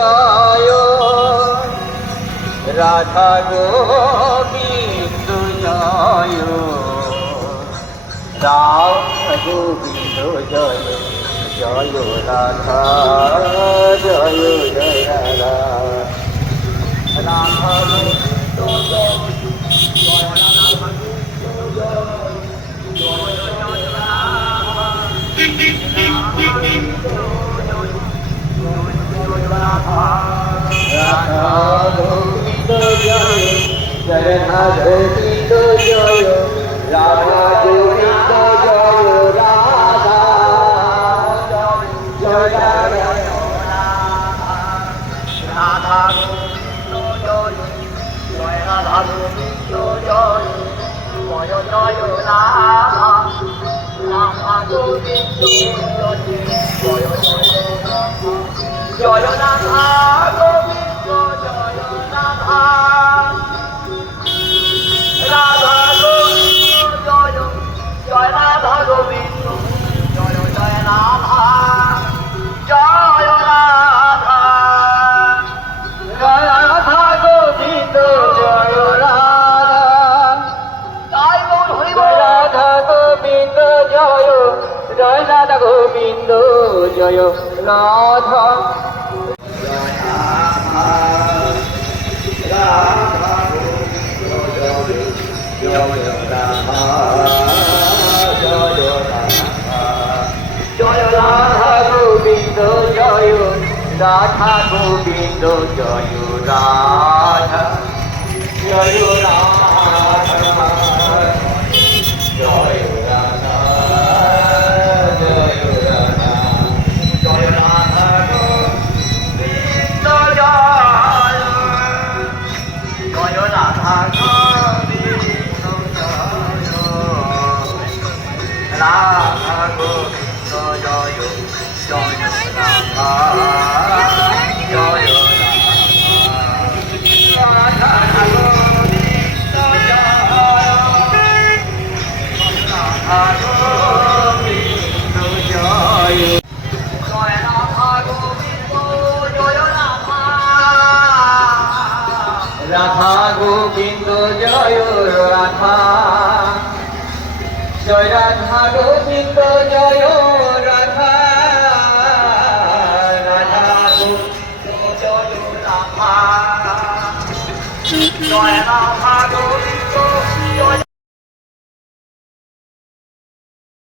জয় রাধা গোবিন্দ জয় রাধা গোবিন্দ জয় জয় রাধা জয় জয় রাধা রাধা গোবিন্দ জয় জয় রাধা গোবিন্দ জয় জয় রাধা রাধা গোবিন্দ জয় জয় রাধা গোবিন্দ জয় রাধা গোবিন্দ জয় রাধা জয় রাধা রাধা গোবিন্দ জয় জয় রাধা গোবিন্দ জয় জয় জয় রাধা রাধা গোবিন্দ জয় জয় রাধা গোবিন্দ জয় রাধা রাধা গোবিন্দ জয় জয় রাধা গোবিন্দ জয় জয় রাধা জয় রাধা রাধা গোবিন্দ জয় রাধা তাই গৌর হরি রাধা গোবিন্দ জয় জয় রাধা গোবিন্দ জয় রাধা জয় রাধা গোবিন্দ জয় রাধা গোবিন্দ জয় রাধা জয় রাধা জয় রাধা জয় রাধা জয় রাধা গোবিন্দ জয় জয় রাধা গোবিন্দ জয় রাধা গোবিন্দ জয় জয় রাধা জয় রাধা গোবিন্দ জয় জয় রাধা গোবিন্দ জয় রাধা রাধা গোবিন্দ জয় রাধা জয় রাধা গোবিন্দ জয় রাধা রাধা গোবিন্দ জয় রাধা জয় রাধা